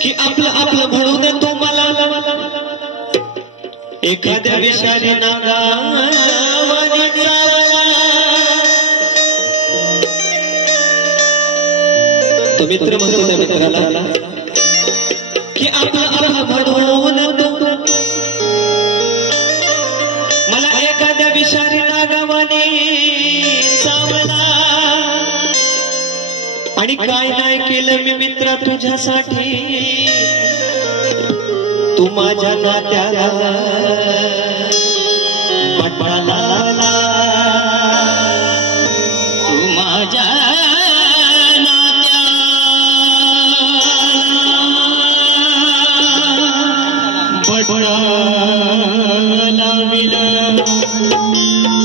की आपलं आपलं म्हणून तो मला एखाद्या विषारी नागावानी चावला। तो मित्र म्हणतो त्या मित्राला की आपलं आपलं म्हणून तो मला एखाद्या विषारी नागावानी चावला आणि काय नाही केलं मी मित्रा तुझ्यासाठी, तू माझ्या नात्याला बटवाला, तू माझ्या नात्याला बटवाला लाविलं।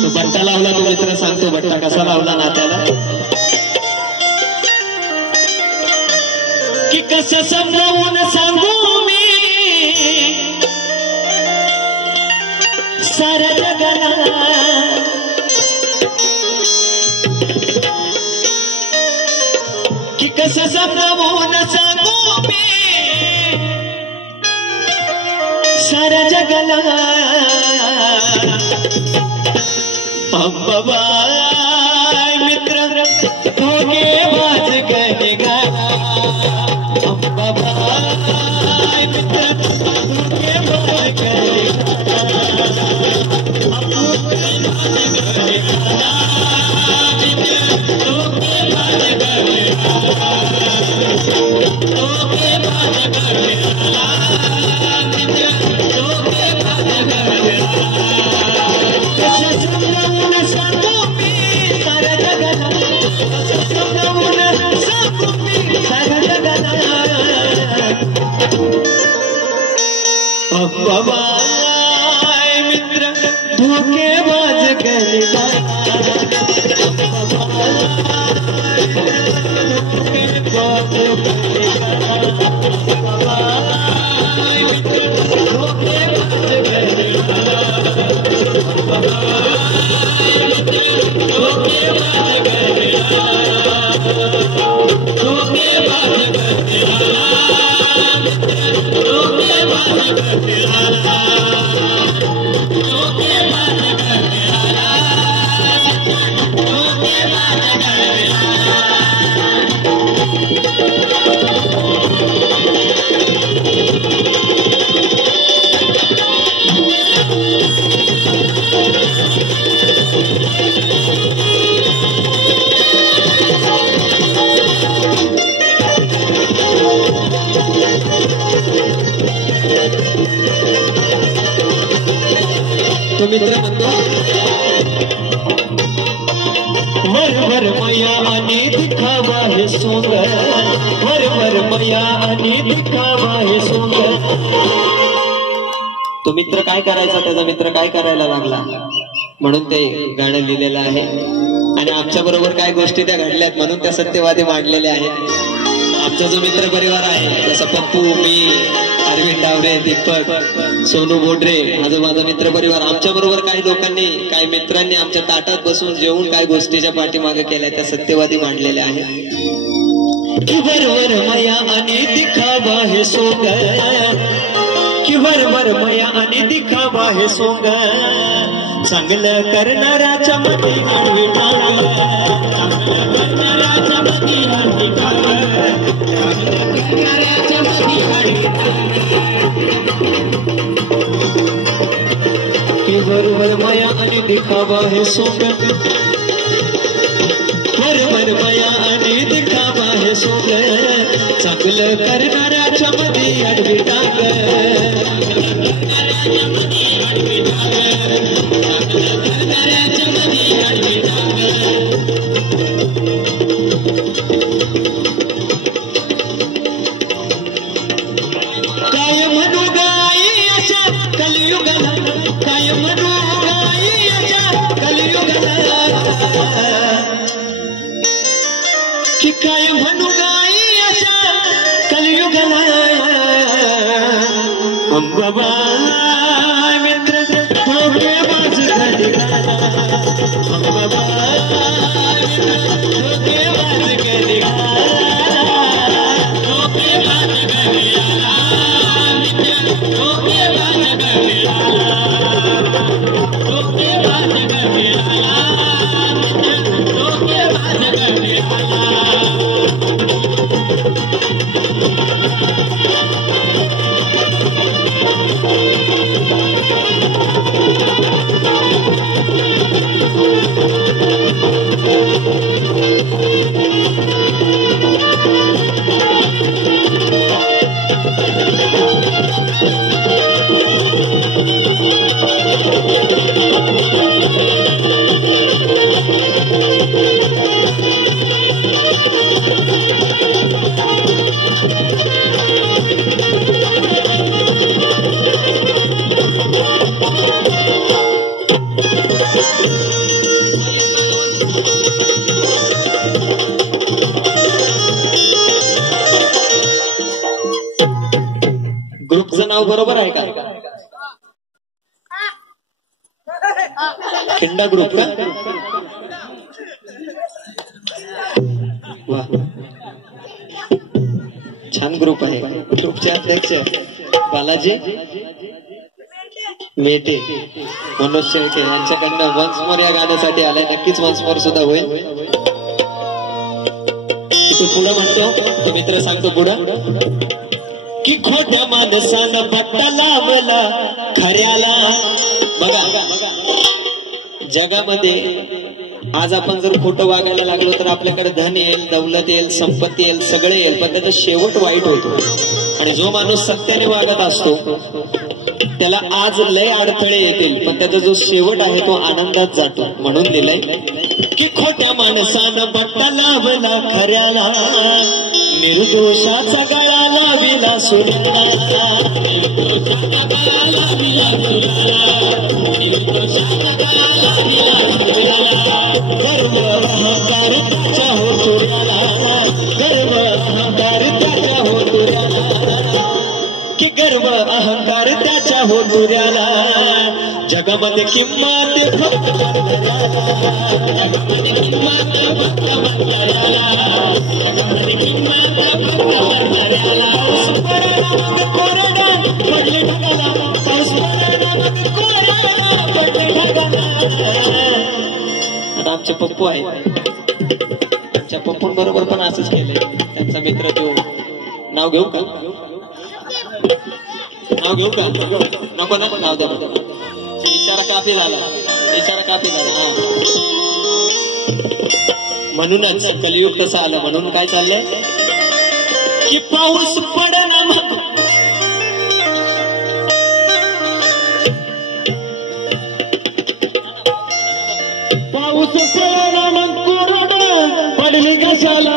तो बट्टा लावला, तो मित्र सांगतो बट्टा कसा लावला नात्याला, की कसं समजावून सांगू मी साऱ्या जगाला, की कसं समजावून सांगू मी साऱ्या जगाला। अंबाबाई मित्र धोकेबाज गणगा, अंबाबाई मित्र धोकेबाज गणगा, अंबाबाई मित्र धोकेबाज गणगा, तो मित्र म्हणतो वर मया आणि दिखावा हे सोंग, वर मया आणि दिखावा हे सोंग। तो मित्र काय करायचा, त्याचा मित्र काय करायला लागला म्हणून ते गाणं लिहिलेलं आहे। आणि आमच्या बरोबर काय गोष्टी त्या घडल्यात म्हणून त्या सत्यवादी मांडलेल्या आहेत। आमचा जो मित्र परिवार आहे जसं पप्पू, मी, अरविंद डावरे, दीपक, सोनू बोडरे, हा जो माझा मित्र परिवार, आमच्या बरोबर काही लोकांनी, काही मित्रांनी आमच्या ताटात बसून जेवून काय गोष्टीच्या पाठीमागे केल्या त्या सत्यवादी मांडलेल्या आहेत। की वर मया आणि दिखावा हे सोंग, की वर मया आणि दिखावा हे सोंग, चांगलं करणाऱ्याच्या मती आडवी टांग, चांगलं करणाऱ्याच्या मती आडवी टांग, चांगलं करणाऱ्याच्या मती आडवी टांग। की वर मया आणि दिखावा हे सोंग, वर मया आणि दिखावा हे सोंग, चांगलं करणाऱ्याच्या मती आडवी टांग, चांगलं करणाऱ्याच्या मती आडवी टांग, चांगलं करणाऱ्याच्या मती आडवी टांग। काय म्हणू गाई अशा कलियुगाला, काय म्हणू गाई अशा कलियुगाला, की काय म्हणू गाई अशा कलियुगाला। अंबाबाई मित्र धोकेबाज गणगा, ग्रुपचं नाव बरोबर आहे का? खिंडा ग्रुप का? वा, छान ग्रुप आहे. ग्रुपचे अध्यक्ष बालाजी मेटे, मनोज शेळके यांच्याकडनं वन्स मोर या गाण्यासाठी आलाय. नक्कीच वन्स मोर सुद्धा होईल. तू पुढं म्हणतो, तो मित्र सांगतो पुढं की खोट्या माणसानं पट्टा लावला खऱ्याला. बघा जगामध्ये आज आपण जर खोटं वागायला लागलो तर आपल्याकडे धन येईल, दौलत येईल, संपत्ती येईल, सगळे येईल, पण त्याचा शेवट वाईट होतो. आणि जो माणूस सत्याने वागत असतो त्याला आज लय अडथळे येतील, पण त्याचा जो शेवट आहे तो आनंदात जातो. म्हणून दिलंय की खोट्या माणसानं पट्टा लावला खऱ्याला, निर्दोषाचा गळा लाविला सोन्याला. गर्व अहंकार त्याच्या होतुऱ्याला, गर्व अहंकार त्याच्या होतुऱ्याला, की गर्व अहंकार त्याच्या होतुऱ्याला. जगामध्ये किंमत फक्त जगामध्ये किंमत फक्त बंधाऱ्याला, जगामध्ये किंमत फक्त बंधाऱ्याला. कोरडा पडले ढगाला, पाऊस पडला मग कोरडा पडले ढगाला. आता आमचे पप्पू आहे, आमच्या पप्पूंबरोबर पण असंच केलंय. त्यांचा मित्र तो, नाव घेऊ का? नाव घेऊ का? नको ना, नाव द्या. इशारा काफी झाला, इशारा काफी झाला. म्हणूनच कलियुग तसं आलं. म्हणून काय चाललंय की पाऊस पडना मग पाऊस पडना मग कोरडा पडली कशाला.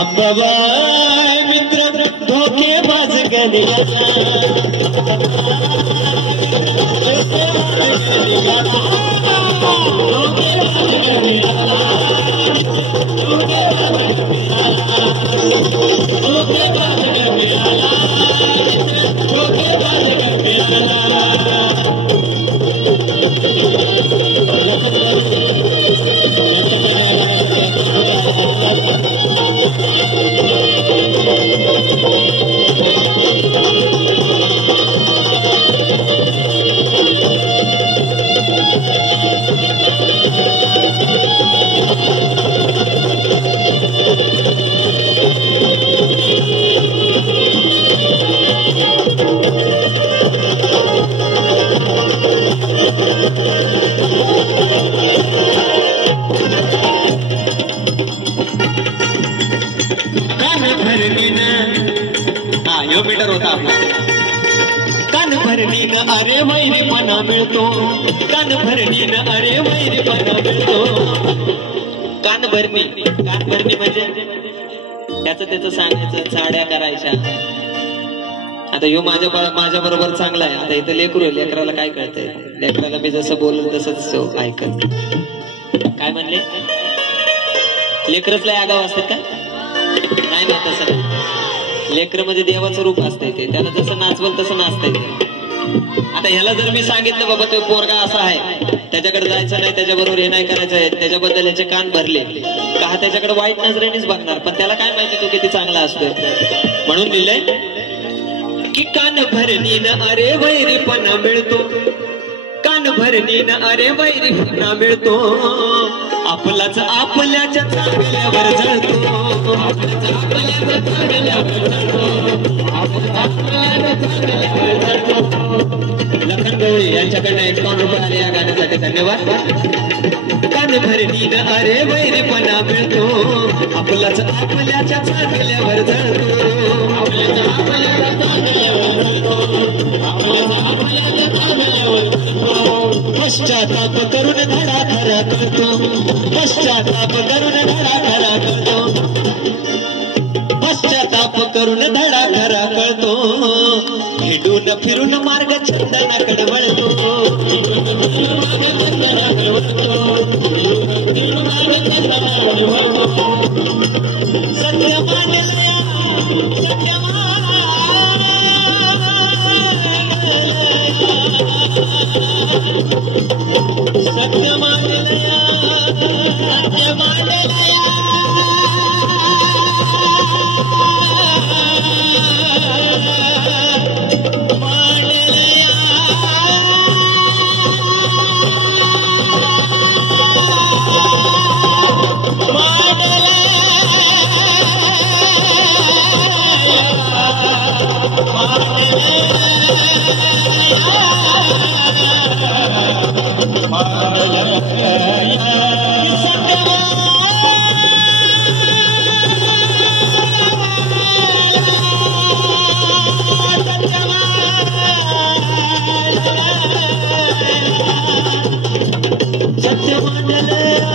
अंबाबाई मित्र धोकेबाज गणियाला, मीटर होता आपला. कान भरणीनं अरे वैरीपणा मिळतो, कान भरणीनं अरे वैरीपणा मिळतो. कान भरणी, कान भरणी म्हणजे त्याचं सांगायचं, साड्या करायच्या. आता ह्यो माझ्या बरोबर चांगला आहे. आता इथं लेकरू, लेकराला काय कळतंय? लेकराला मी जसं बोलल तसंच ऐकत. काय म्हणले? लेकरच लय आगाव असतात का? नाही ना, तसं नाही. लेकर म्हणजे देवाचं रूप असतंय ते, त्याला जसं नाचवल तसं नाचतंय ते. आता ह्याला जर मी सांगितलं बाबा तो पोरगा असा आहे, त्याच्याकडे जायचं नाही, त्याच्याबरोबर हे नाही करायचं, त्याच्याबद्दल याचे कान भरले का, त्याच्याकडे वाईट नजरेनेच बघणार. पण त्याला काय माहिती तो किती चांगला असतोय. म्हणून लिहिलंय की कान भरणीन अरे वैरीपणा मिळतो, कान भरणीन अरे वैरीपणा मिळतो, आपलाच आपल्याच्या चांगल्यावर जळतो, लखन गवळी यांच्याकडनं 51 रुपये आले या गाण्यासाठी, धन्यवाद. कान भरणीन अरे वैरीपणा मिळतो, आपलाच आपल्याच्या चांगल्यावर जळतो, पश्चाताप करून धडा खरा करतो, पश्चाताप करून धडा खरा करतो, पश्चाताप करून धडा खरा कळतो, हिंडून फिरून मार्ग चंदनाकडे वळतो, सत्य मानलया, सत्य सत्य मानलया, सत्य मानलया,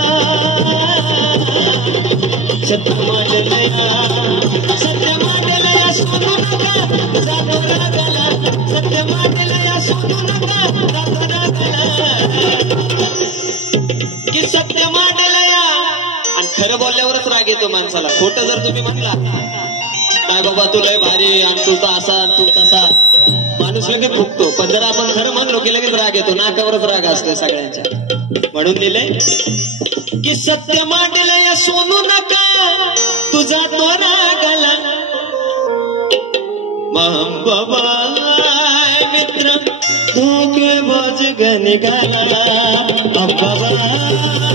सत्य मांडलया, सत्य मांडलया सोडू नका जातो रागाला, सत्य मांडलया सोडू नका जातो रागाला, की सत्य मांडलया. आणि खरं बोलल्यावरच राग येतो माणसाला. खोटं जर तुम्ही म्हणला काय बाबा तू लय भारी आणि तू तर असा आणि तू तसा, माणूस लगेच फुकतो. पण जर आपण खरं म्हणलो की लगेच राग येतो, नाकावरच राग असतोय सगळ्यांच्या. म्हणून दिले की सत्य मांडलया सोनू नका तुझा तो रागाला, अंबाबाई मित्र धोकेबाज निघाला, अंबाबाई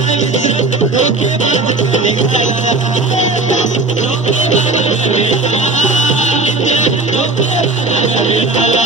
मित्र धोकेबाज निघाला, मित्र धोकेबाज निघाला,